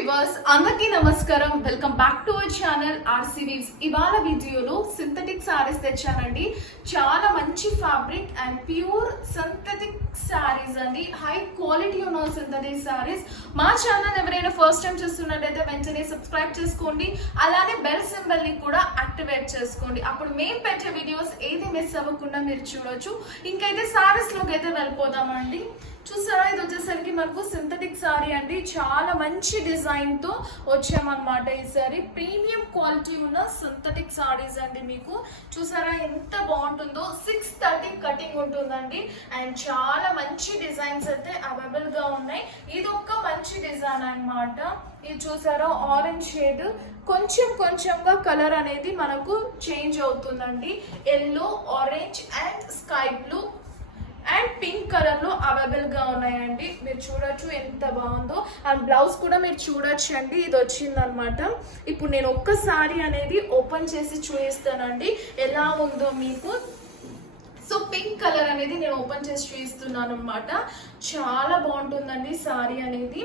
Viewers అందరికీ నమస్కారం. Welcome back to our channel RC weaves. ఇవాళ వీడియోలో సింథటిక్ సారీస్ తెచ్చానండి. చాలా మంచి fabric and pure synthetic saris అండి. హై క్వాలిటీ ఉన్న సింథటిక్ సారీస్. మా ఛానల్ ఎవరైనా ఫస్ట్ టైం చూస్తున్నట్టయితే వెంటనే సబ్స్క్రైబ్ చేసుకోండి. అలానే బెల్ సింబల్ ని కూడా యాక్టివేట్ చేసుకోండి. అప్పుడు మేము పెట్టే వీడియోస్ ఏది మిస్ అవ్వకుండా మీరు చూడొచ్చు. ఇంకైతే సారీస్ లోకి అయితే వెళ్ళిపోదామండి. చూసారా, ఇది వచ్చేసరికి మనకు సింథటిక్ సారీ అండి. చాలా మంచి డిజైన్ తో వచ్చామన్నమాట. ఈ సారీ ప్రీమియం క్వాలిటీ ఉన్న సింథటిక్ సారీస్ అండి. మీకు చూసారా ఎంత బాగుంటుందో. 630 కటింగ్ ఉంటుందండి. అండ్ చాలా మంచి డిజైన్స్ అయితే అవైలబుల్ గా ఉన్నాయి. ఇది ఒక మంచి డిజైన్ అన్నమాట. ఇది చూసారా, ఆరెంజ్ షేడ్ కొంచెంగా కలర్ అనేది మనకు చేంజ్ అవుతుందండి. Yellow, orange and sky blue and pink colour లో అవైలబుల్ గా ఉన్నాయండి. మీరు చూడొచ్చు ఎంత బాగుందో. అండ్ బ్లౌజ్ కూడా మీరు చూడొచ్చు అండి. ఇది వచ్చిందనమాట. ఇప్పుడు నేను ఒక్కసారి అనేది ఓపెన్ చేసి చూపిస్తానండి ఎలా ఉందో మీకు. సో పింక్ కలర్ అనేది నేను ఓపెన్ చేసి చూపిస్తున్నాను అనమాట. చాలా బాగుంటుందండి సారీ అనేది.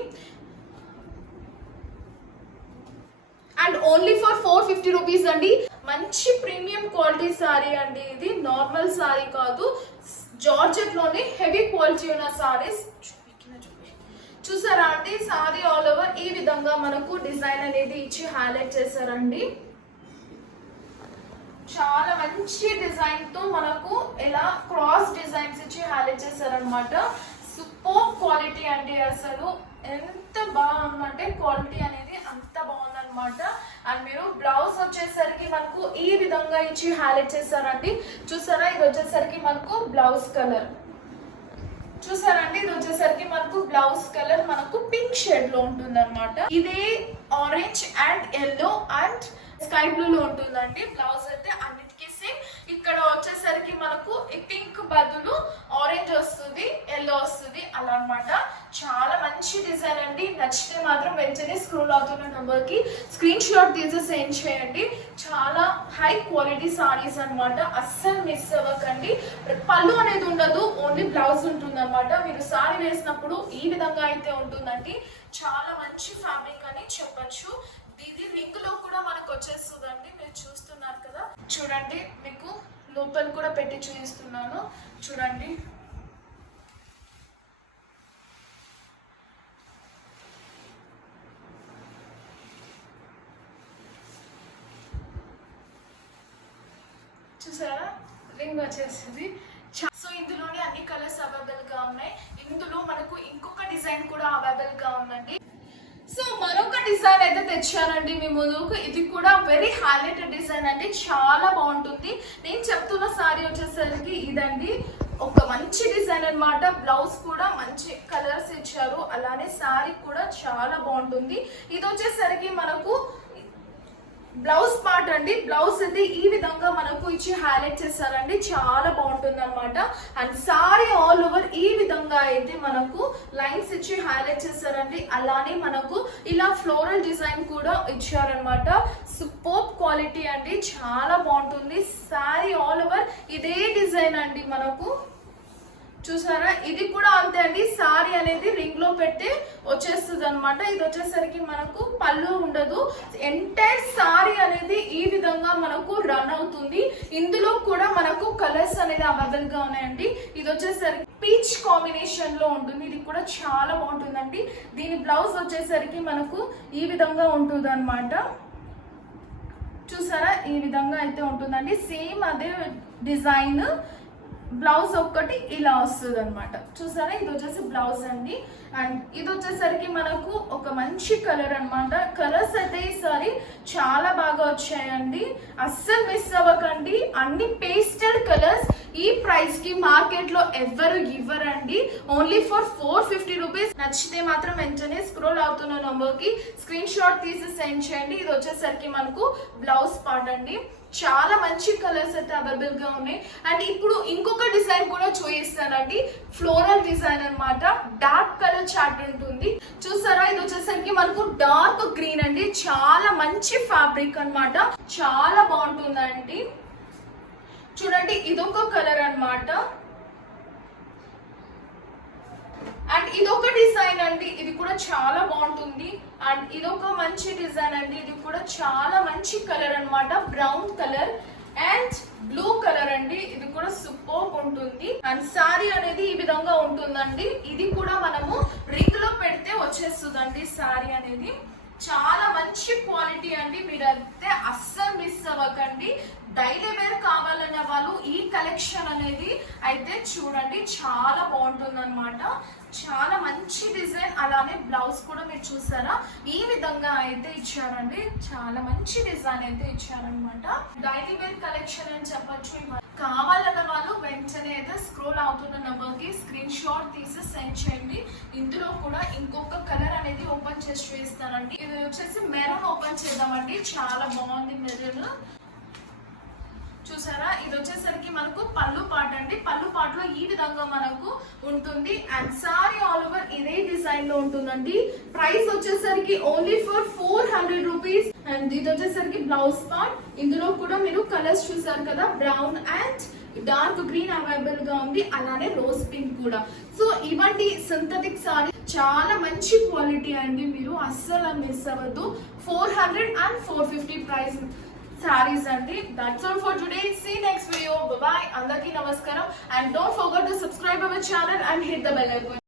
అండ్ ఓన్లీ ఫర్ 450 రూపీస్ అండి. మంచి ప్రీమియం క్వాలిటీ సారీ అండి. ఇది నార్మల్ సారీ కాదు, జార్జెట్ లోనే హెవీ క్వాలిటీ ఉన్న సారీస్. చూసారా అండి, సారీ ఆల్ ఓవర్ ఈ విధంగా మనకు డిజైన్ అనేది ఇచ్చి హైలైట్ చేశారండి. చాలా మంచి డిజైన్ తో మనకు ఎలా క్రాస్ డిజైన్స్ ఇచ్చి హైలైట్ చేశారనమాట. సూపర్ క్వాలిటీ అండి. అసలు ఎంత బాగుందంటే క్వాలిటీ అనేది అంత బాగుందన్నమాట. అండ్ మీరు బ్లౌజ్ వచ్చేసరికి మనకు ఈ విధంగా ఇచ్చి హైలైట్ చేశారండి. చూసారా, ఇది వచ్చేసరికి మనకు బ్లౌజ్ కలర్. చూసారండి, ఇది వచ్చేసరికి మనకు బ్లౌజ్ కలర్ మనకు పింక్ షేడ్ లో ఉంటుంది అనమాట. ఇదే orange and yellow and sky blue లో ఉంటుందండి. బ్లౌజ్ అయితే అన్నిటికీ సేమ్. ఇక్కడ వచ్చేసరికి మనకు ఈ పింక్ బదులు ఆరెంజ్ వస్తుంది, ఎల్లో వస్తుంది అలా అనమాట. చాలా మంచి డిజైన్ అండి. నచ్చితే మాత్రం వెంటనే స్క్రోల్ అవుతున్న నంబర్ కి స్క్రీన్ షాట్ తీసి సెండ్ చేయండి. చాలా హై క్వాలిటీ సారీస్ అనమాట. అస్సలు మిస్ అవ్వకండి. పళ్ళు అనేది ఉండదు, ఓన్లీ బ్లౌజ్ ఉంటుంది అనమాట. మీరు సారీ వేసినప్పుడు ఈ విధంగా అయితే ఉంటుందండి. చాలా మంచి ఫ్యాబ్రిక్ అని చెప్పచ్చు. ఇది రింగ్ లో కూడా మనకు వచ్చేస్తుందండి. మీరు చూస్తున్నారు కదా, చూడండి మీకు లోపల కూడా పెట్టి చూపిస్తున్నాను. చూడండి, చూసారా రింగ్ వచ్చేసింది. సో ఇందులోనే అన్ని కలర్స్ అవైలబుల్ గా ఉన్నాయి. ఇందులో మనకు ఇంకొక డిజైన్ కూడా అవైలబుల్ గా ఉందండి. సో మరొక డిజైన్ అయితే తెచ్చానండి మీ ముందుకు. ఇది కూడా వెరీ హైలైటెడ్ డిజైన్ అండి. చాలా బాగుంటుంది. నేను చెప్తున్న సారీ వచ్చేసరికి ఇదండి. ఒక మంచి డిజైన్ అన్నమాట. బ్లౌజ్ కూడా మంచి కలర్స్ ఇచ్చారు. అలానే సారీ కూడా చాలా బాగుంటుంది. ఇది వచ్చేసరికి మనకు బ్లౌజ్ పార్ట్ అండి. బ్లౌజ్ అయితే ఈ విధంగా మనకు ఇచ్చి హైలైట్ చేశారండి. చాలా బాగుంటుంది అనమాట. అండ్ సారీ ఆల్ ఓవర్ ఈ విధంగా అయితే మనకు లైన్స్ ఇచ్చి హైలైట్ చేశారండి. అలానే మనకు ఇలా ఫ్లోరల్ డిజైన్ కూడా ఇచ్చారనమాట. సూపర్ క్వాలిటీ అండి. చాలా బాగుంటుంది. సారీ ఆల్ ఓవర్ ఇదే డిజైన్ అండి మనకు. చూసారా, ఇది కూడా అంతే అండి. సారీ అనేది రింగ్ లో పెట్టి వచ్చేస్తుంది అనమాట. ఇది వచ్చేసరికి మనకు పళ్ళు ఉండదు. ఎంటైర్ సారీ అనేది ఈ విధంగా మనకు రన్ అవుతుంది. ఇందులో కూడా మనకు కలర్స్ అనేది అవైలబుల్ గా ఉన్నాయండి. ఇది వచ్చేసరికి పీచ్ కాంబినేషన్ లో ఉంటుంది. ఇది కూడా చాలా బాగుంటుందండి. దీని బ్లౌజ్ వచ్చేసరికి మనకు ఈ విధంగా ఉంటుంది అనమాట. చూసారా, ఈ విధంగా అయితే ఉంటుందండి. సేమ్ అదే డిజైన్. బ్లౌజ్ ఒక్కటి ఇలా వస్తుంది అనమాట. చూసారా, ఇది వచ్చేసి బ్లౌజ్ అండి. అండ్ ఇది వచ్చేసరికి మనకు ఒక మంచి కలర్ అనమాట. కలర్స్ అయితే ఈసారి చాలా బాగా వచ్చాయండి. అస్సలు మిస్ అవ్వకండి. అన్ని పేస్టల్ కలర్స్. ఈ ప్రైస్ కి మార్కెట్ లో ఎవరు ఇవ్వరండి. Only for 450 rupees. నచ్చితే మాత్రం వెంటనే స్క్రోల్ అవుతున్న నంబర్ కి స్క్రీన్ షాట్ తీసి సెండ్ చేయండి. ఇది వచ్చేసరికి మనకు బ్లౌజ్ పార్ట్ అండి. చాలా మంచి కలర్స్ అయితే అవైలబుల్ గా ఉన్నాయి. అండ్ ఇప్పుడు ఇంకొక డిజైన్ కూడా చూపిస్తానండి. ఫ్లోరల్ డిజైన్ అన్నమాట. డార్క్ కలర్ చార్ట్ ఉంటుంది. చూసారా, ఇది వచ్చేసరికి మనకు డార్క్ గ్రీన్ అండి. చాలా మంచి ఫ్యాబ్రిక్ అన్నమాట. చాలా బాగుంటుందండి. చూడండి, ఇదొక కలర్ అన్నమాట. అండ్ ఇదొక డిజైన్ అండి, ఇది కూడా చాలా బాగుంటుంది. అండ్ ఇదొక మంచి డిజైన్ అండి, ఇది కూడా చాలా మంచి కలర్ అన్నమాట, brown colour and blue colour అండి. ఇది కూడా సూపర్ ఉంటుంది. అండ్ సారీ అనేది ఈ విధంగా ఉంటుందండి. ఇది కూడా మనము రింగ్ లో పెడితే వచ్చేస్తుందండి సారీ అనేది. చాలా మంచి క్వాలిటీ అండి, మీరైతే అస్సలు మిస్ అవ్వకండి. డైలీ వేర్ కావాలన్న వాళ్ళు ఈ కలెక్షన్ అనేది అయితే చూడండి, చాలా బాగుంటుంది అనమాట. చాలా మంచి డిజైన్, అలానే బ్లౌజ్ కూడా మీరు చూసారా ఈ విధంగా అయితే ఇచ్చారండి. చాలా మంచి డిజైన్ అయితే ఇచ్చారనమాట. డైలీ వేర్ కలెక్షన్ అని చెప్పొచ్చు. కావాలన్న వాళ్ళు వెంటనే అయితే స్క్రోల్ అవుతున్న నెంబర్ కి స్క్రీన్ షాట్ తీసి సెండ్ చేయండి. ఇందులో కూడా ఇంకొక కలర్ అనేది ఓపెన్ చేసి చూపిస్తానండి. ఇది వచ్చేసి మెరూన్ ఓపెన్ చేద్దామండి, చాలా బాగుంది మెరూన్. చూసారా, ఇది వచ్చేసరికి మనకు పళ్ళు పాట అండి. పళ్ళు పాటలో ఈ విధంగా మనకు ఉంటుంది. అండ్ సారీ ఆల్ ఓవర్ ఇదే డిజైన్ లో ఉంటుందండి. ప్రైస్ వచ్చేసరికి ఓన్లీ ఫర్ 400 రూపీస్. అండ్ ఇది వచ్చేసరికి బ్లౌజ్ పార్ట్. ఇందులో కూడా మీరు కలర్స్ చూసారు కదా, brown and dark green available గా ఉంది, అలానే రోజ్ పింక్ కూడా. సో ఇవంటి సింథటిక్ సారీ చాలా మంచి క్వాలిటీ అండి, మీరు అస్సలు మిస్ అవ్వద్దు. 400 and 450 ప్రైస్ sarees అండి. That's all for today. See you next video. Bye bye. అందరికీ నమస్కారం. And don't forget to subscribe our channel and hit the bell icon.